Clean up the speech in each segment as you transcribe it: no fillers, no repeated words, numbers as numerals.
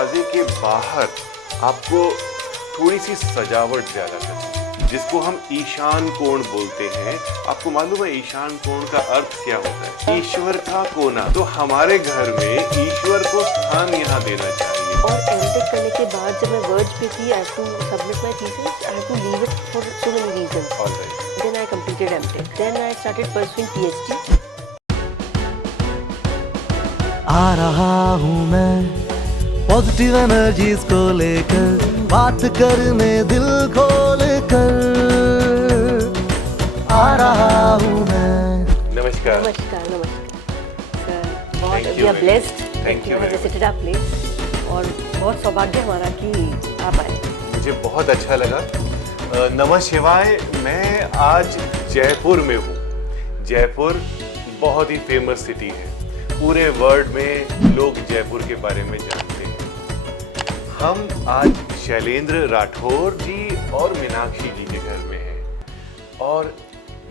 दरवाजे के बाहर आपको थोड़ी सी सजावट ज्यादा करनी है, जिसको हम ईशान कोण बोलते हैं। आपको मालूम है ईशान कोण का अर्थ क्या होता है? ईश्वर का कोना। तो हमारे घर में ईश्वर को स्थान यहाँ देना चाहिए। और एमटेक करने के बाद जब मैं वर्ज पे थी, I have to submit my thesis, I have to leave it for so many reasons. Alright. Then I completed MTech, then I started pursuing PhD. आ रहा हूँ मैं पॉजिटिव एनर्जीज को लेकर, बात करने दिल खोल कर। आ रहा हूँ मैं। नमस्कार। नमस्कार सर, बहुत Thank we you are very blessed much. Thank you to have very much. Visited our place, और बहुत सौभाग्य हमारा कि आप आए। मुझे बहुत अच्छा लगा। नमः शिवाय। मैं आज जयपुर में हूँ। जयपुर बहुत ही फेमस सिटी है, पूरे वर्ल्ड में लोग जयपुर के बारे में जानते हैं। हम आज शैलेंद्र राठौर जी और मीनाक्षी जी के घर में हैं, और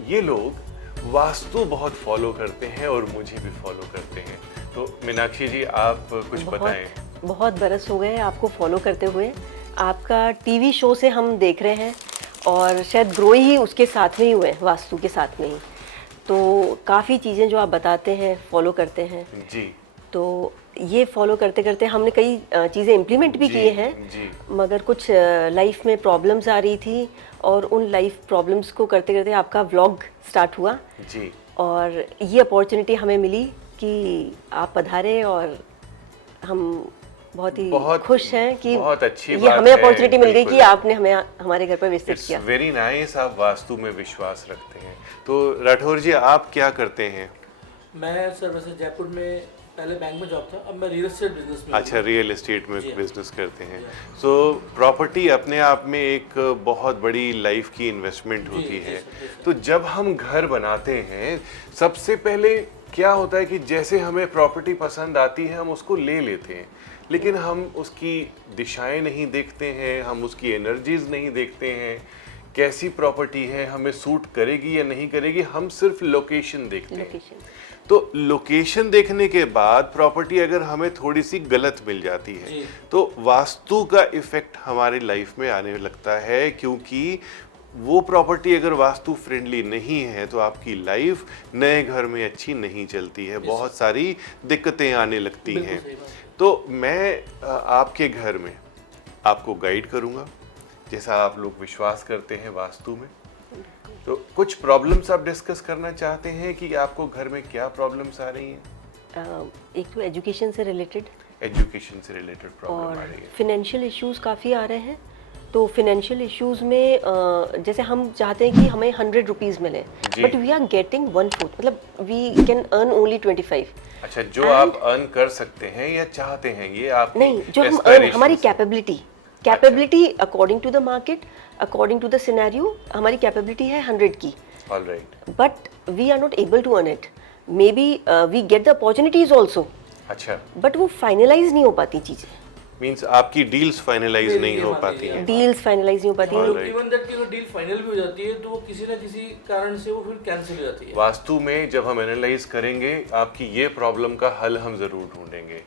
ये लोग वास्तु बहुत फॉलो करते हैं और मुझे भी फॉलो करते हैं। तो मीनाक्षी जी, आप कुछ बताएं। बहुत बरस हो गए आपको फॉलो करते हुए। आपका टीवी शो से हम देख रहे हैं, और शायद ग्रो ही उसके साथ में ही हुए, वास्तु के साथ में ही। तो काफ़ी चीज़ें जो आप बताते हैं फॉलो करते हैं जी। तो ये फॉलो करते करते हमने कई चीज़ें इम्प्लीमेंट भी किए हैं जी। मगर कुछ लाइफ में प्रॉब्लम्स आ रही थी, और उन लाइफ प्रॉब्लम्स को करते करते आपका व्लॉग स्टार्ट हुआ जी। और ये अपॉर्चुनिटी हमें मिली कि आप पधारे, और हम बहुत ही खुश हैं कि बहुत अच्छी ये बात हमें है, अपॉर्चुनिटी मिल गई कि बिल्कुल। आपने हमें हमारे घर पर विजिट किया। Very nice. आप वास्तु में विश्वास रखते हैं। तो राठौर जी, आप क्या करते हैं? मैं सर वैसे जयपुर में पहले बैंक में जॉब था, अब मैं रियल एस्टेट बिजनेस में। अच्छा, रियल एस्टेट में जी। बिजनेस करते हैं। सो प्रॉपर्टी अपने आप में एक बहुत बड़ी लाइफ की इन्वेस्टमेंट होती जी, है। जी, सर। तो जब हम घर बनाते हैं, सबसे पहले क्या होता है कि जैसे हमें प्रॉपर्टी पसंद आती है हम उसको ले लेते हैं, लेकिन हम उसकी दिशाएं नहीं देखते हैं, हम उसकी एनर्जीज नहीं देखते हैं, कैसी प्रॉपर्टी है, हमें सूट करेगी या नहीं करेगी, हम सिर्फ लोकेशन देखते हैं। लोकेशन। तो लोकेशन देखने के बाद प्रॉपर्टी अगर हमें थोड़ी सी गलत मिल जाती है जी। तो वास्तु का इफेक्ट हमारी लाइफ में आने लगता है, क्योंकि वो प्रॉपर्टी अगर वास्तु फ्रेंडली नहीं है तो आपकी लाइफ नए घर में अच्छी नहीं चलती है, बहुत सारी दिक्कतें आने लगती बिल्कुल हैं। सही बात। तो मैं आपके घर में आपको गाइड करूंगा, जैसा आप लोग विश्वास करते हैं वास्तु में। तो कुछ प्रॉब्लम्स आप डिस्कस करना चाहते हैं कि आपको घर में क्या प्रॉब्लम्स आ रही हैं? एक तो एजुकेशन से रिलेटेड, एजुकेशन से रिलेटेड प्रॉब्लम आ और रही है। फिनेंशियल इश्यूज काफ़ी आ रहे हैं। तो फिनेंशियल इश्यूज में जैसे हम चाहते हैं कि हमें 100 रुपीज़ मिले, जी। बट वी आर गेटिंग 1/4, मतलब वी कैन अर्न ओनली 25। अच्छा, जो आप अर्न कर सकते हैं या चाहते हैं, ये आप नहीं, जो हम अर्न, हमारी capability according to the market, according to the scenario, हमारी कैपेबिलिटी है 100 की, alright. But we are not able to earn it. May be we get the opportunities also, अच्छा, बट वो फाइनलाइज नहीं हो पाती चीज़ें, मींस आपकी डील्स फाइनलाइज नहीं हो पाती हैं। डील्स फाइनलाइज नहीं हो पाती। Alright. इवन दैट कि अगर डील फाइनल भी हो जाती है तो वो किसी ना किसी कारण से वो फिर कैंसिल हो जाती है। वास्तु में जब हम एनालाइज करेंगे आपकी ये प्रॉब्लम का हल हम जरूर ढूंढेंगे।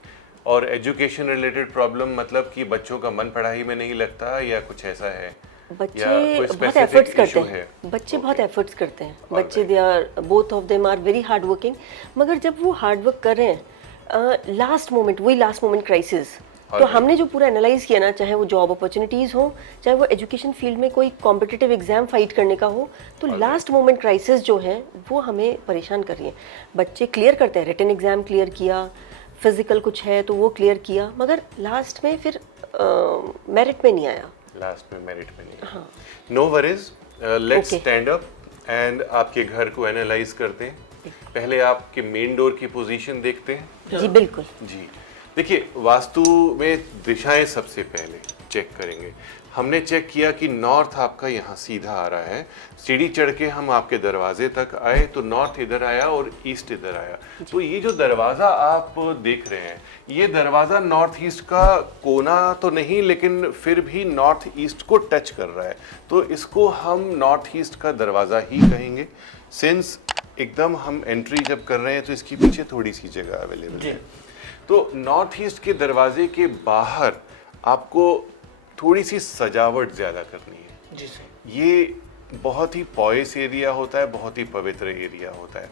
और एजुकेशन रिलेटेड प्रॉब्लम मतलब कि बच्चों का मन पढ़ाई में नहीं लगता या कुछ ऐसा है? बच्चे या कोई बहुत specific एफर्ट्स करते issue हैं, है? बच्चे बहुत Okay. एफर्ट्स करते हैं। Alright. बच्चे they are, both of them are very hard working, मगर जब वो हार्ड वर्क कर रहे हैं, लास्ट मोमेंट, वही लास्ट मोमेंट क्राइसिस। तो Alright. हमने जो पूरा एनालाइज किया ना, चाहे वो जॉब अपॉर्चुनिटीज हो, चाहे वो एजुकेशन फील्ड में कोई कॉम्पिटिटिव एग्जाम फाइट करने का हो, तो लास्ट मोमेंट क्राइसिस जो है वो हमें परेशान कर रही है। बच्चे क्लियर करते हैं, रिटन एग्जाम क्लियर किया, फिजिकल कुछ है तो वो क्लियर किया, मगर लास्ट में फिर मेरिट में नहीं आया। लास्ट में मेरिट में नहीं। हाँ। No worries, let's Okay. Stand up and आपके घर को एनालाइज करते हैं। पहले आपके मेन डोर की पोजीशन देखते हैं। जी बिल्कुल। जी, देखिए वास्तु में दिशाएं सबसे पहले चेक करेंगे। हमने चेक किया कि नॉर्थ आपका यहाँ सीधा आ रहा है, सीढ़ी चढ़ के हम आपके दरवाजे तक आए तो नॉर्थ इधर आया और ईस्ट इधर आया। तो ये जो दरवाज़ा आप देख रहे हैं, ये दरवाज़ा नॉर्थ ईस्ट का कोना तो नहीं, लेकिन फिर भी नॉर्थ ईस्ट को टच कर रहा है, तो इसको हम नॉर्थ ईस्ट का दरवाज़ा ही कहेंगे। सिंस एकदम हम एंट्री जब कर रहे हैं तो इसके पीछे थोड़ी सी जगह अवेलेबल है। तो नॉर्थ ईस्ट के दरवाजे के बाहर आपको थोड़ी सी सजावट ज़्यादा करनी है। जी सर। ये बहुत ही पॉइस एरिया होता है, बहुत ही पवित्र एरिया होता है।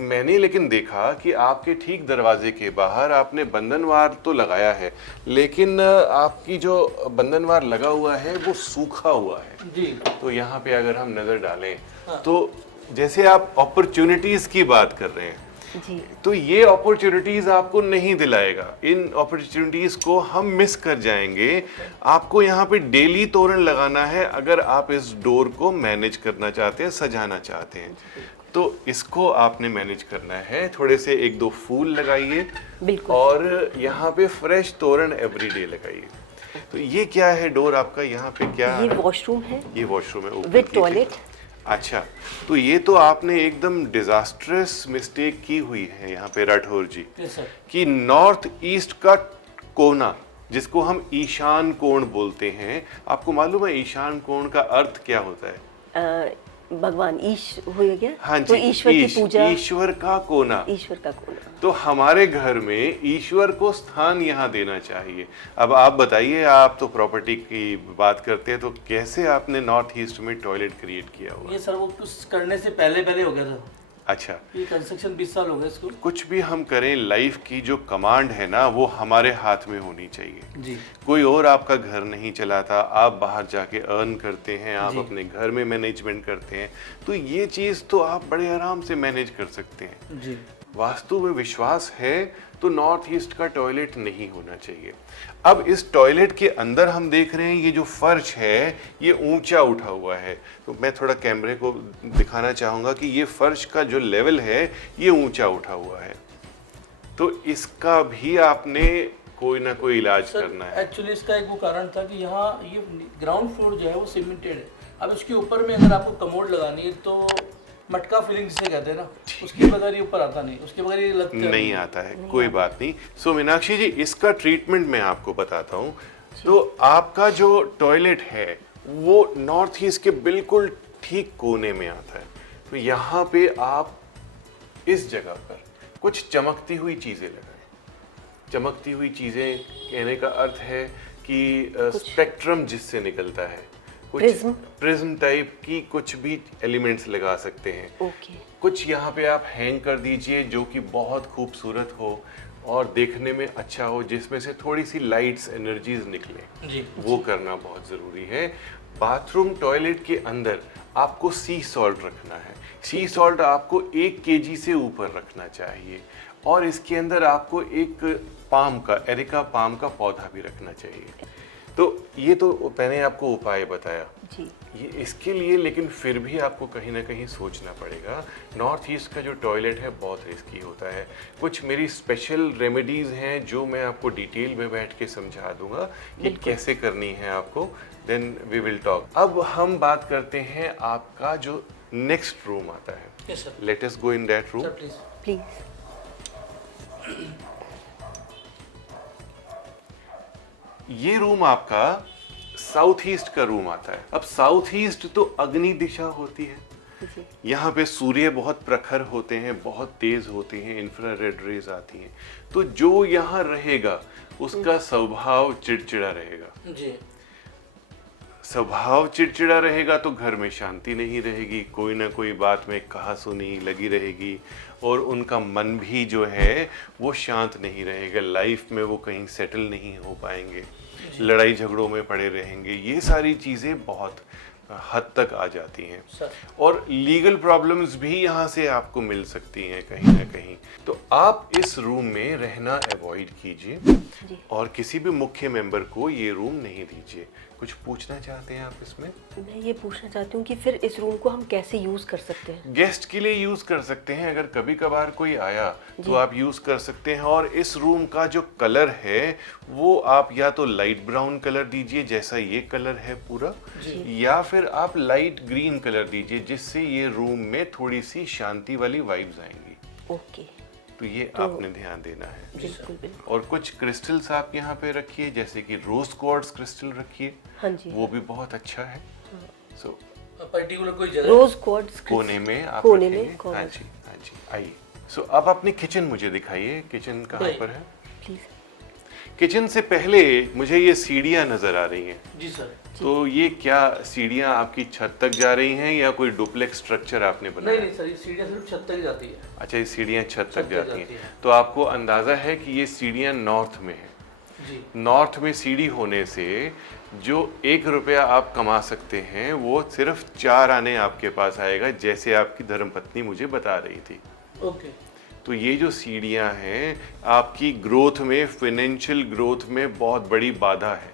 मैंने लेकिन देखा कि आपके ठीक दरवाजे के बाहर आपने बंधनवार तो लगाया है, लेकिन आपकी जो बंधनवार लगा हुआ है वो सूखा हुआ है। जी। तो यहाँ पे अगर हम नज़र डालें तो जैसे आप अपॉर्चुनिटीज की बात कर रहे हैं, जी तो ये अपॉर्चुनिटीज आपको नहीं दिलाएगा। इन अपॉर्चुनिटीज को हम मिस कर जाएंगे। आपको यहाँ पे डेली तोरण लगाना है अगर आप इस डोर को मैनेज करना चाहते हैं, सजाना चाहते हैं। तो इसको आपने मैनेज करना है। थोड़े से 1-2 फूल लगाइए बिल्कुल। और यहाँ पे फ्रेश तोरण एवरीडे लगाइए। तो ये क्या है डोर आपका, यहाँ पे क्या ये है? वॉशरूम है ये वॉशरूम है ऊपर विद कीजिए। टॉयलेट। अच्छा, तो ये तो आपने एकदम डिजास्ट्रस मिस्टेक की हुई है यहाँ पे राठौर जी, यस सर। कि नॉर्थ ईस्ट का कोना जिसको हम ईशान कोण बोलते हैं, आपको मालूम है ईशान कोण का अर्थ क्या होता है? भगवान ईश हो गया। हाँ तो जी, ईश्वर की पूजा, ईश्वर का कोना। ईश्वर का कोना। तो हमारे घर में ईश्वर को स्थान यहाँ देना चाहिए। अब आप बताइए, आप तो प्रॉपर्टी की बात करते हैं, तो कैसे आपने नॉर्थ ईस्ट में टॉयलेट क्रिएट किया हुआ? ये सर वो कुछ करने से पहले हो गया था। अच्छा, ये कंस्ट्रक्शन 20 साल हो गए इसको। कुछ भी हम करें, लाइफ की जो कमांड है ना वो हमारे हाथ में होनी चाहिए। जी। कोई और आपका घर नहीं चलाता, आप बाहर जाके अर्न करते हैं, आप जी। अपने घर में मैनेजमेंट करते हैं, तो ये चीज़ तो आप बड़े आराम से मैनेज कर सकते हैं। जी। वास्तु में विश्वास है तो नॉर्थ ईस्ट का टॉयलेट नहीं होना चाहिए। अब इस टॉयलेट के अंदर हम देख रहे हैं ये जो फर्श है ये ऊंचा उठा हुआ है, तो मैं थोड़ा कैमरे को दिखाना चाहूँगा कि ये फर्श का जो लेवल है ये ऊंचा उठा हुआ है। तो इसका भी आपने कोई ना कोई इलाज करना है। एक्चुअली इसका एक वो कारण था कि यहाँ ये ग्राउंड फ्लोर जो है वो सीमेंटेड है। अब इसके ऊपर में अगर आपको कमोड लगानी है तो मटका फिलिंग जिसे कहते हैं ना, उसके बगैर ये ऊपर आता नहीं, उसके बगैर ये लगता नहीं आता है, कोई बात नहीं। सो मीनाक्षी जी, इसका ट्रीटमेंट मैं आपको बताता हूँ। तो आपका जो टॉयलेट है वो नॉर्थ ईस्ट के बिल्कुल ठीक कोने में आता है। तो यहाँ पे आप इस जगह पर कुछ चमकती हुई चीजें लगाएं। चमकती हुई चीजें कहने का अर्थ है कि स्पेक्ट्रम जिससे निकलता है, कुछ प्रिज्म टाइप की कुछ भी एलिमेंट्स लगा सकते हैं। ओके। कुछ यहाँ पे आप हैंग कर दीजिए जो कि बहुत खूबसूरत हो और देखने में अच्छा हो, जिसमें से थोड़ी सी लाइट्स एनर्जीज निकले। जी। वो करना बहुत ज़रूरी है। बाथरूम टॉयलेट के अंदर आपको सी सॉल्ट रखना है। सी सॉल्ट आपको 1 kg से ऊपर रखना चाहिए और इसके अंदर आपको एक पाम का, एरिका पाम का पौधा भी रखना चाहिए। तो ये तो मैंने आपको उपाय बताया जी। ये इसके लिए, लेकिन फिर भी आपको कहीं ना कहीं सोचना पड़ेगा। नॉर्थ ईस्ट का जो टॉयलेट है बहुत रिस्की होता है। कुछ मेरी स्पेशल रेमेडीज़ हैं जो मैं आपको डिटेल में बैठ के समझा दूंगा कि कैसे करनी है आपको। Then we will talk. अब हम बात करते हैं आपका जो नेक्स्ट रूम आता है। Yes sir. Let us go in that room. Sir please. Please. ये रूम आपका साउथ ईस्ट का रूम आता है। अब साउथ ईस्ट तो अग्नि दिशा होती है। जी। यहाँ पे सूर्य बहुत प्रखर होते हैं, बहुत तेज होते हैं, इंफ्रारेड रेज आती हैं। तो जो यहाँ रहेगा उसका स्वभाव चिड़चिड़ा रहेगा। जी। स्वभाव चिड़चिड़ा रहेगा तो घर में शांति नहीं रहेगी, कोई ना कोई बात में कहासुनी लगी रहेगी और उनका मन भी जो है वो शांत नहीं रहेगा। लाइफ में वो कहीं सेटल नहीं हो पाएंगे, लड़ाई झगड़ों में पड़े रहेंगे। ये सारी चीज़ें बहुत हद तक आ जाती हैं सर। और लीगल प्रॉब्लम्स भी यहाँ से आपको मिल सकती हैं कहीं ना कहीं। तो आप इस रूम में रहना अवॉइड कीजिए और किसी भी मुख्य मेंबर को ये रूम नहीं दीजिए। कुछ पूछना चाहते हैं आप इसमें? मैं ये पूछना चाहती हूँ कि फिर इस रूम को हम कैसे यूज कर सकते हैं? गेस्ट के लिए यूज कर सकते हैं। अगर कभी कभार कोई आया तो आप यूज कर सकते हैं। और इस रूम का जो कलर है वो आप या तो लाइट ब्राउन कलर दीजिए जैसा ये कलर है पूरा, या फिर आप लाइट ग्रीन कलर दीजिए जिससे ये रूम में थोड़ी सी शांति वाली वाइब्स आएंगी। ओके। तो ये आपने ध्यान देना है। बिल्कुल बिल्कुल। और कुछ क्रिस्टल्स आप यहाँ पे रखिए, जैसे कि रोज क्वार्ट्ज क्रिस्टल रखिए। हाँ जी। वो भी बहुत अच्छा है। सो पर्टिकुलर कोई जगह रोज क्वार्ट्ज कोने में आप कोने रखेंगे। में हाँ जी, हाँ जी। आइए। सो अब अपनी किचन मुझे दिखाइए, किचन कहाँ पर है? प्लीज। किचन से पहले मुझे ये सीढ़ियाँ नजर आ रही हैं, जी सर। तो ये क्या सीढ़ियाँ आपकी छत तक जा रही हैं या कोई डुप्लेक्स स्ट्रक्चर आपने नहीं बनाया? नहीं सर, ये सीढ़ियाँ सिर्फ छत तक ही जाती है। अच्छा, ये सीढ़ियाँ छत तक जाती जाती हैं, हैं। तो आपको अंदाजा है कि ये सीढ़ियाँ नॉर्थ में है। जी नॉर्थ में सीढ़ी होने से जो 1 रुपया आप कमा सकते हैं वो सिर्फ 4 आने आपके पास आएगा, जैसे आपकी धर्मपत्नी मुझे बता रही थी। ओके। तो ये जो सीढ़ियां हैं आपकी ग्रोथ में, फाइनेंशियल ग्रोथ में बहुत बड़ी बाधा है,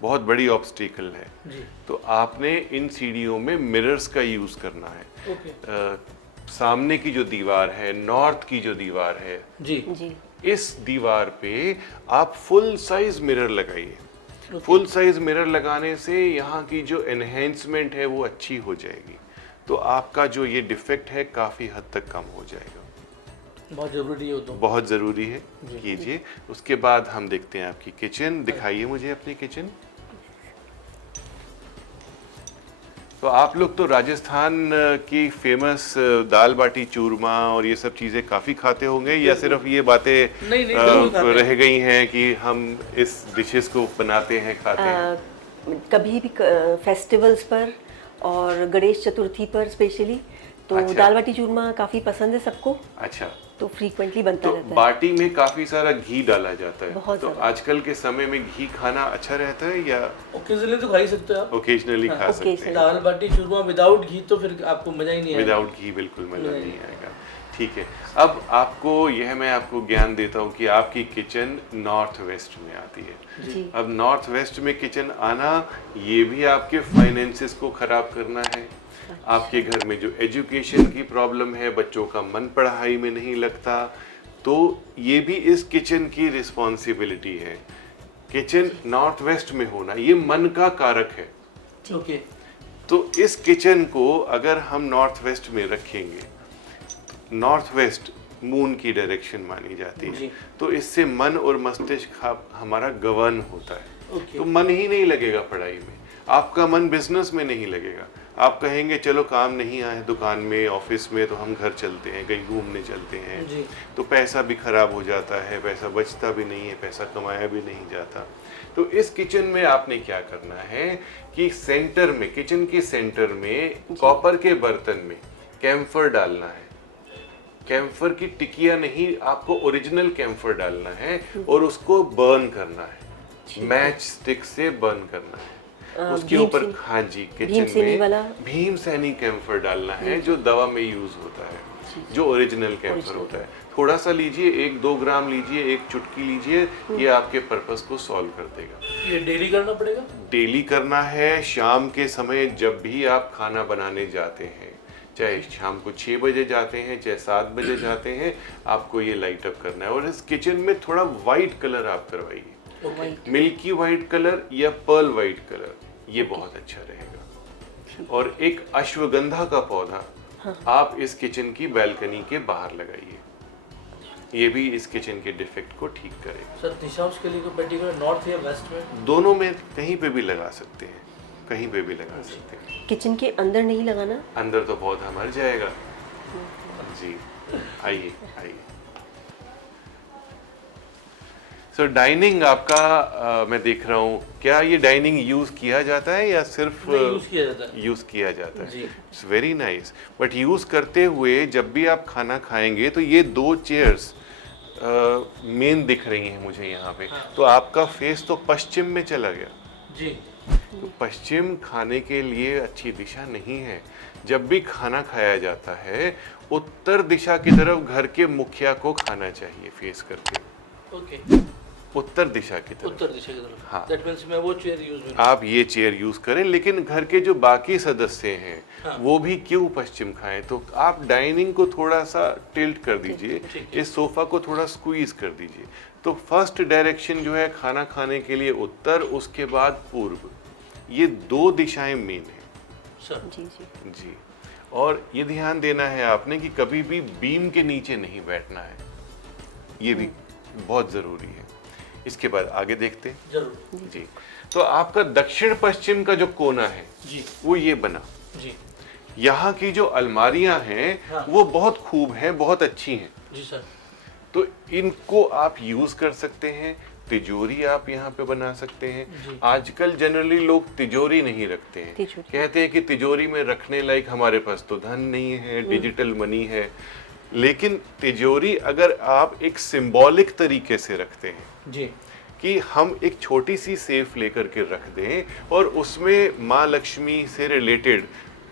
बहुत बड़ी ऑब्स्टिकल है। जी तो आपने इन सीढ़ियों में मिरर्स का यूज करना है। ओके। सामने की जो दीवार है, नॉर्थ की जो दीवार है, जी जी इस दीवार पे आप फुल साइज मिरर लगाइए। फुल साइज मिरर लगाने से यहाँ की जो एनहेंसमेंट है वो अच्छी हो जाएगी, तो आपका जो ये डिफेक्ट है काफ़ी हद तक कम हो जाएगा। बहुत ज़रूरी है वो तो। बहुत ज़रूरी है, कीजिए। उसके बाद हम देखते हैं आपकी किचन। दिखाइए मुझे अपनी किचन। तो आप लोग तो राजस्थान की फेमस दाल बाटी चूरमा और ये सब चीज़ें काफ़ी खाते होंगे, या सिर्फ ये बातें नहीं, जरूर खाते हैं। रह गई हैं कि हम इस डिशेस को बनाते हैं, खाते हैं? कभी भी फेस्टिवल्स पर और गणेश चतुर्थी पर स्पेशली तो अच्छा। दाल बाटी चूरमा काफ़ी पसंद है सबको, अच्छा, तो फ्रीक्वेंटली बनता तो रहता है। बाटी में काफ़ी सारा घी डाला जाता है, बहुत तो ज़्यादा। आजकल के समय में घी खाना अच्छा रहता है या ओकेजनली तो खा ही सकते हो आप। ओकेजनली खा सकते हैं? occasionally। दाल बाटी चूरमा विदाउट घी तो फिर आपको मजा ही नहीं आएगा। विदाउट घी बिल्कुल मजा नहीं आएगा। ठीक है, अब आपको यह मैं आपको ज्ञान देता हूँ कि आपकी किचन नॉर्थ वेस्ट में आती है। जी अब नॉर्थ वेस्ट में किचन आना ये भी आपके फाइनेंसेस को खराब करना है। आपके घर में जो एजुकेशन की प्रॉब्लम है, बच्चों का मन पढ़ाई में नहीं लगता, तो ये भी इस किचन की रिस्पॉन्सिबिलिटी है। किचन नॉर्थ वेस्ट में होना ये मन का कारक है। ओके। तो इस किचन को अगर हम नॉर्थ वेस्ट में रखेंगे, नॉर्थ वेस्ट मून की डायरेक्शन मानी जाती है, जी। तो इससे मन और मस्तिष्क हमारा गवर्न होता है। ओके। तो मन ही नहीं लगेगा पढ़ाई में, आपका मन बिजनेस में नहीं लगेगा। आप कहेंगे चलो काम नहीं आए दुकान में, ऑफिस में, तो हम घर चलते हैं, कहीं घूमने चलते हैं, जी। तो पैसा भी खराब हो जाता है, पैसा बचता भी नहीं है, पैसा कमाया भी नहीं जाता। तो इस किचन में आपने क्या करना है कि सेंटर में, किचन के सेंटर में कॉपर के बर्तन में कैम्फर डालना है। कैम्फर की टिकिया नहीं, आपको ओरिजिनल कैम्फर डालना है और उसको बर्न करना है, मैच स्टिक से बर्न करना है। उसके ऊपर, हाँ जी, किचन भीमसेनी वाला? में भीमसेनी कैम्फर डालना है, जो दवा में यूज होता है, जो ओरिजिनल कैम्फर होता है। थोड़ा सा लीजिए, 1-2 ग्राम लीजिए, 1 चुटकी लीजिए, ये आपके पर्पस को सॉल्व कर देगा। ये डेली करना पड़ेगा? डेली करना है। शाम के समय जब भी आप खाना बनाने जाते हैं, चाहे शाम को 6 बजे जाते हैं, चाहे 7 बजे जाते हैं, आपको ये लाइट अप करना है। और इस किचन में थोड़ा वाइट कलर आप करवाइए, मिल्की वाइट कलर या पर्ल वाइट कलर, ये बहुत अच्छा रहेगा। और एक अश्वगंधा का पौधा आप इस किचन की बैल्कनी के बाहर लगाइए, ये भी इस किचन के डिफेक्ट को ठीक करेगा। सर दिशा उसके लिए कोई पर्टिकुलर नॉर्थ या वेस्ट में? दोनों में, कहीं पे भी लगा सकते हैं, कहीं पे भी लगा सकते हैं। किचन के अंदर नहीं लगाना? अंदर तो पौधा मर जाएगा जी। आइए आइए। सो डाइनिंग आपका मैं देख रहा हूँ, क्या ये डाइनिंग यूज किया जाता है या सिर्फ यूज किया जाता है? यूज किया जाता है? जी। It's very nice. But use करते हुए जब भी आप खाना खाएंगे तो ये 2 चेयर्स मेन दिख रही हैं मुझे यहाँ पे। हाँ। तो आपका फेस तो पश्चिम में चला गया। जी। तो पश्चिम खाने के लिए अच्छी दिशा नहीं है। जब भी खाना खाया जाता है उत्तर दिशा की तरफ घर के मुखिया को खाना चाहिए, फेस करके ओके। उत्तर दिशा की तरफ। उत्तर दिशा की तरफ। हाँ। दैट मींस मैं वो चेयर यूज करूं। आप ये चेयर यूज करें, लेकिन घर के जो बाकी सदस्य हैं हाँ। वो भी क्यों पश्चिम खाएं? तो आप डाइनिंग को थोड़ा सा टिल्ट कर दीजिए, ठीक। इस सोफा को थोड़ा स्क्वीज कर दीजिए। तो फर्स्ट डायरेक्शन जो है खाना खाने के लिए उत्तर, उसके बाद पूर्व, ये 2 दिशाएं मेन है सर। जी जी जी। और ये ध्यान देना है आपने कि कभी भी बीम के नीचे नहीं बैठना है, ये भी बहुत जरूरी है। इसके बाद आगे देखते हैं जरूर। जी। तो आपका दक्षिण पश्चिम का जो कोना है जी। वो ये बना। जी। यहाँ की जो अलमारियां हैं हाँ। वो बहुत खूब हैं, बहुत अच्छी हैं। जी सर। तो इनको आप यूज कर सकते हैं। तिजोरी आप यहाँ पे बना सकते हैं। आजकल जनरली लोग तिजोरी नहीं रखते हैं, कहते हैं कि तिजोरी में रखने लायक हमारे पास तो धन नहीं है, डिजिटल मनी है। लेकिन तिजोरी अगर आप एक सिंबॉलिक तरीके से रखते हैं जी, कि हम एक छोटी सी सेफ लेकर के रख दें और उसमें माँ लक्ष्मी से रिलेटेड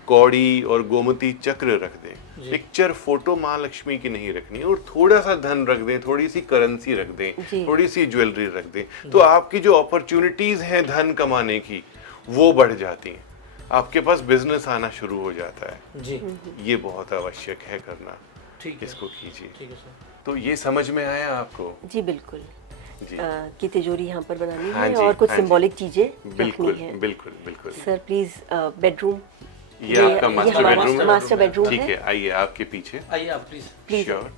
कौड़ी और गोमती चक्र रख दें, पिक्चर फोटो माँ लक्ष्मी की नहीं रखनी और थोड़ा सा धन रख दें, थोड़ी सी करेंसी रख दें, थोड़ी सी ज्वेलरी रख दें, तो आपकी जो अपॉर्चुनिटीज हैं धन कमाने की वो बढ़ जाती हैं, आपके पास बिजनेस आना शुरू हो जाता है जी। ये बहुत आवश्यक है करना। ठीक है, इसको कीजिए। ठीक है सर। तो ये समझ में आया आपको? जी बिल्कुल जी कि तिजोरी यहाँ पर बनानी हाँ है जी, और कुछ हाँ जी। सिंबॉलिक चीजें बिल्कुल रखनी है। बिल्कुल बिल्कुल। सर प्लीज बेडरूम, ये आपका मास्टर हमारा बेडरूम है। मास्टर बेडरूम ठीक है। है, आइए आपके पीछे। आइए आप please. Please. Sure.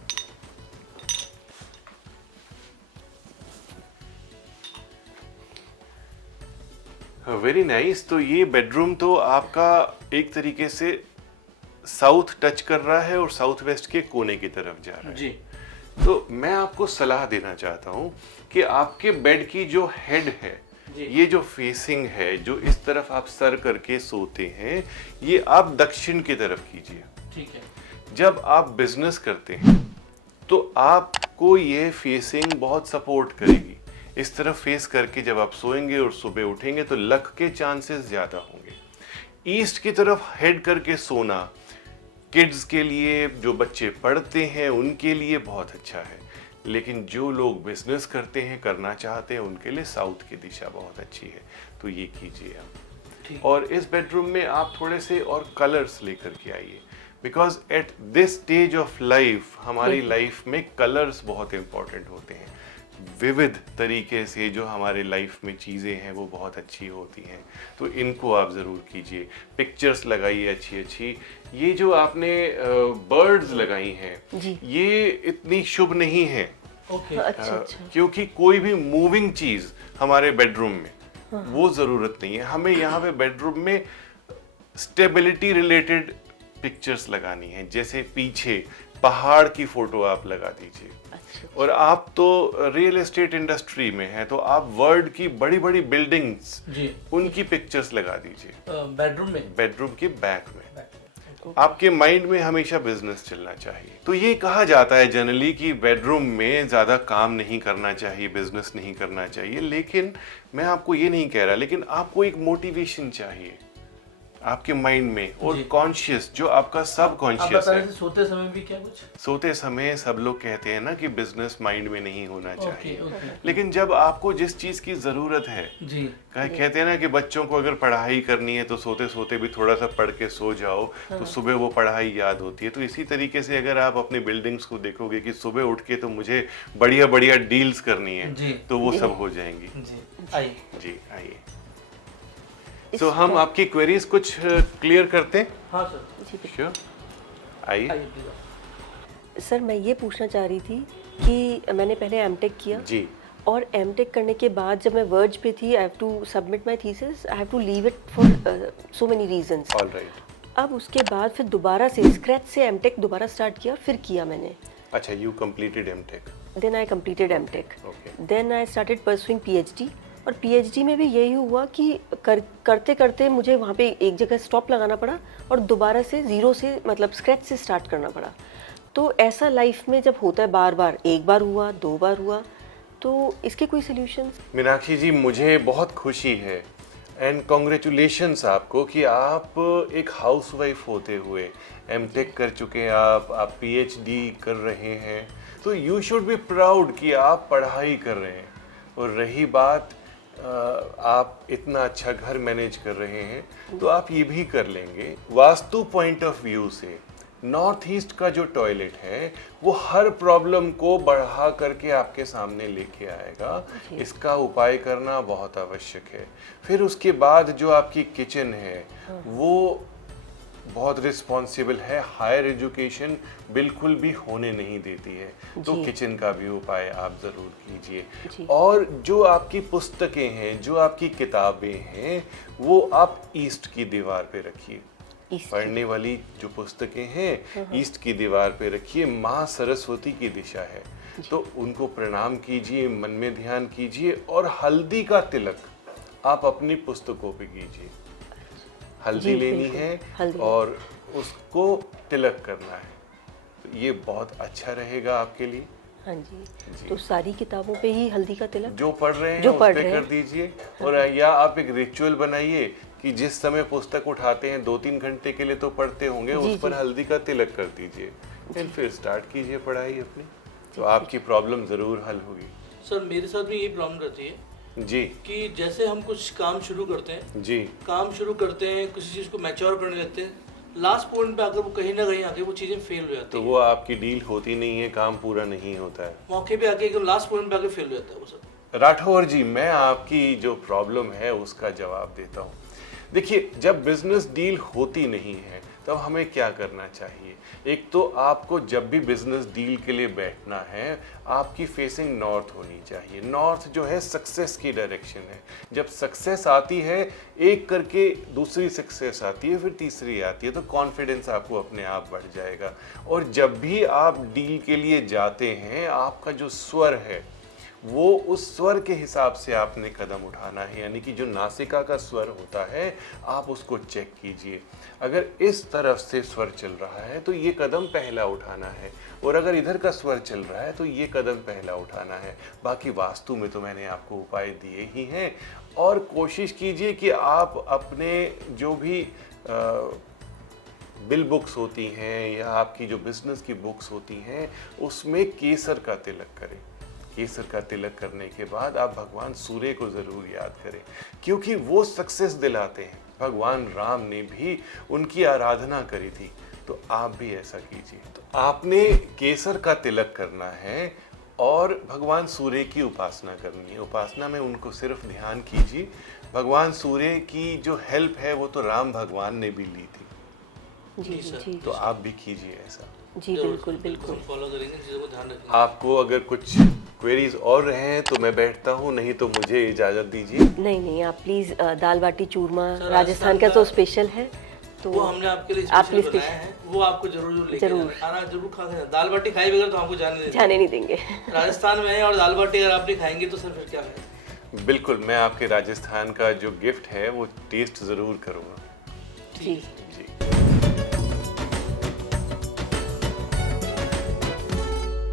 Very nice. तो ये बेडरूम तो आपका एक तरीके से साउथ टच कर रहा है और साउथ वेस्ट के कोने की तरफ जा रहा है। जी तो मैं आपको सलाह देना चाहता हूँ कि आपके बेड की जो हेड है, ये जो फेसिंग है, जो इस तरफ आप सर करके सोते हैं, ये आप दक्षिण की तरफ कीजिए। ठीक है। जब आप बिजनेस करते हैं तो आपको ये फेसिंग बहुत सपोर्ट करेगी। इस तरफ फेस करके जब आप सोएंगे और सुबह उठेंगे तो लक के चांसेस ज्यादा होंगे। ईस्ट की तरफ हेड करके सोना किड्स के लिए, जो बच्चे पढ़ते हैं उनके लिए बहुत अच्छा है, लेकिन जो लोग बिजनेस करते हैं, करना चाहते हैं, उनके लिए साउथ की दिशा बहुत अच्छी है। तो ये कीजिए आप। और इस बेडरूम में आप थोड़े से और कलर्स लेकर के आइए, because at this stage of life हमारी लाइफ में कलर्स बहुत इंपॉर्टेंट होते हैं। विविध तरीके से जो हमारे लाइफ में चीज़ें हैं वो बहुत अच्छी होती हैं, तो इनको आप ज़रूर कीजिए। पिक्चर्स लगाइए अच्छी अच्छी। ये जो आपने बर्ड्स लगाई हैं, ये इतनी शुभ नहीं है। ओके। अच्छा अच्छा। क्योंकि कोई भी मूविंग चीज़ हमारे बेडरूम में वो ज़रूरत नहीं है। हमें यहाँ पे बेडरूम में स्टेबिलिटी रिलेटेड पिक्चर्स लगानी है। जैसे पीछे पहाड़ की फोटो आप लगा दीजिए। और आप तो रियल एस्टेट इंडस्ट्री में हैं, तो आप वर्ल्ड की बड़ी बड़ी बिल्डिंग्स जी उनकी पिक्चर्स लगा दीजिए बेडरूम में। बेडरूम के बैक में। आपके माइंड में हमेशा बिजनेस चलना चाहिए। तो ये कहा जाता है जनरली कि बेडरूम में ज्यादा काम नहीं करना चाहिए, बिजनेस नहीं करना चाहिए, लेकिन मैं आपको ये नहीं कह रहा, लेकिन आपको एक मोटिवेशन चाहिए आपके माइंड में और कॉन्शियस, जो आपका सब कॉन्शियस है। सोते समय भी क्या कुछ? सोते समय सब लोग कहते हैं ना कि बिजनेस माइंड में नहीं होना चाहिए। ओके। लेकिन जब आपको जिस चीज की जरूरत है, जी कहते हैं ना कि बच्चों को अगर पढ़ाई करनी है तो सोते सोते भी थोड़ा सा पढ़ के सो जाओ, तो सुबह वो पढ़ाई याद होती है। तो इसी तरीके से अगर आप अपनी बिल्डिंग्स को देखोगे कि सुबह उठ के तो मुझे बढ़िया बढ़िया डील्स करनी है, तो वो सब हो जाएंगी। जी आइए। जी आइए। तो हम आपकी क्वेरीज कुछ क्लियर करते हैं। हाँ सर। श्योर, आइए। आइए प्लीज। सर मैं ये पूछना चाह रही थी कि मैंने पहले एमटेक किया जी, और एमटेक करने के बाद जब मैं वर्ज पे थी, I have to submit my thesis, I have to leave it for so many reasons. Alright. अब उसके बाद फिर दोबारा से स्क्रैच से एमटेक दोबारा स्टार्ट किया, फिर किया मैंने। अच्छा, you completed MTech. Then I completed MTech. Okay. Then I started pursuing PhD, और पीएचडी में भी यही हुआ कि करते करते मुझे वहाँ पे एक जगह स्टॉप लगाना पड़ा और दोबारा से ज़ीरो से, मतलब स्क्रैच से स्टार्ट करना पड़ा। तो ऐसा लाइफ में जब होता है बार बार, एक बार हुआ, दो बार हुआ, तो इसके कोई सॉल्यूशंस? मीनाक्षी जी, मुझे बहुत खुशी है एंड कॉन्ग्रेचुलेशंस आपको कि आप एक हाउसवाइफ होते हुए एमटेक कर चुके हैं, आप पीएचडी कर रहे हैं, तो यू शुड बी प्राउड कि आप पढ़ाई कर रहे हैं। और रही बात आप इतना अच्छा घर मैनेज कर रहे हैं, तो आप ये भी कर लेंगे। वास्तु पॉइंट ऑफ व्यू से नॉर्थ ईस्ट का जो टॉयलेट है वो हर प्रॉब्लम को बढ़ा करके आपके सामने लेके आएगा। इसका उपाय करना बहुत आवश्यक है। फिर उसके बाद जो आपकी किचन है वो बहुत रिस्पॉन्सिबल है, हायर एजुकेशन बिल्कुल भी होने नहीं देती है, तो किचन का भी उपाय आप ज़रूर कीजिए। और जो आपकी पुस्तकें हैं, जो आपकी किताबें हैं, वो आप ईस्ट की दीवार पे रखिए। पढ़ने वाली जो पुस्तकें हैं ईस्ट की दीवार पे रखिए। माँ सरस्वती की दिशा है, तो उनको प्रणाम कीजिए, मन में ध्यान कीजिए और हल्दी का तिलक आप अपनी पुस्तकों पे कीजिए। हल्दी जी, लेनी बिल्कुल, है हल्दी। और उसको तिलक करना है, तो ये बहुत अच्छा रहेगा आपके लिए। हाँ जी, तो सारी किताबों पे ही हल्दी का तिलक? जो पढ़ रहे हैं जो उस पढ़ पे रहे कर हैं। दीजिए। और या आप एक रिचुअल बनाइए कि जिस समय पुस्तक उठाते हैं 2-3 घंटे के लिए तो पढ़ते होंगे, जी, उस पर जी। हल्दी का तिलक कर दीजिए, फिर स्टार्ट कीजिए पढ़ाई अपनी, तो आपकी प्रॉब्लम जरूर हल होगी। सर मेरे साथ भी ये प्रॉब्लम रहती है जी कि जैसे हम कुछ काम शुरू करते हैं, जी किसी चीज़ को मैच्योर करने लगते हैं, लास्ट पॉइंट पे आकर वो कहीं ना कहीं आके वो चीज़ें फेल हो जाती तो है। वो आपकी डील होती नहीं है, काम पूरा नहीं होता है। मौके पे आके एकदम लास्ट पॉइंट पे आके फेल हो जाता है वो सब। राठौर जी, मैं आपकी जो प्रॉब्लम है उसका जवाब देता हूँ। देखिए, जब बिजनेस डील होती नहीं है तब हमें क्या करना चाहिए? एक तो आपको जब भी बिजनेस डील के लिए बैठना है, आपकी फेसिंग नॉर्थ होनी चाहिए। नॉर्थ जो है सक्सेस की डायरेक्शन है। जब सक्सेस आती है, एक करके दूसरी सक्सेस आती है, फिर तीसरी आती है, तो कॉन्फिडेंस आपको अपने आप बढ़ जाएगा। और जब भी आप डील के लिए जाते हैं, आपका जो स्वर है वो उस स्वर के हिसाब से आपने कदम उठाना है, यानी कि जो नासिका का स्वर होता है आप उसको चेक कीजिए। अगर इस तरफ से स्वर चल रहा है तो ये कदम पहला उठाना है, और अगर इधर का स्वर चल रहा है तो ये कदम पहला उठाना है। बाकी वास्तु में तो मैंने आपको उपाय दिए ही हैं। और कोशिश कीजिए कि आप अपने जो भी बिल बुक्स होती हैं या आपकी जो बिजनेस की बुक्स होती हैं, उसमें केसर का तिलक करें। केसर का तिलक करने के बाद आप भगवान सूर्य को ज़रूर याद करें, क्योंकि वो सक्सेस दिलाते हैं। भगवान राम ने भी उनकी आराधना करी थी, तो आप भी ऐसा कीजिए। तो आपने केसर का तिलक करना है और भगवान सूर्य की उपासना करनी है। उपासना में उनको सिर्फ ध्यान कीजिए। भगवान सूर्य की जो हेल्प है वो तो राम भगवान ने भी ली थी, जी जी, सर। जी तो आप भी कीजिए ऐसा। जी, बिल्कुल बिल्कुल। फॉलो करेंगे, चीज़ों को ध्यान रखेंगे। आपको अगर कुछ क्वेरीज और रहे हैं तो मैं बैठता हूँ, नहीं तो मुझे इजाज़त दीजिए। नहीं नहीं, आप प्लीज़ दाल बाटी चूरमा सर, राजस्थान का तो स्पेशल है, तो वो हमने आपके लिए आप स्पेशल प्लीज बनाया है, वो आपको जरूर लेके जरूर। जाना। खाना जरूर खा के, दाल बाटी खाई बगैर तो हमको जाने नहीं देंगे। राजस्थान में है और दाल बाटी अगर आप नहीं खाएंगे तो सर फिर क्या है। बिल्कुल, मैं आपके राजस्थान का जो गिफ्ट है वो टेस्ट ज़रूर करूँगा। जी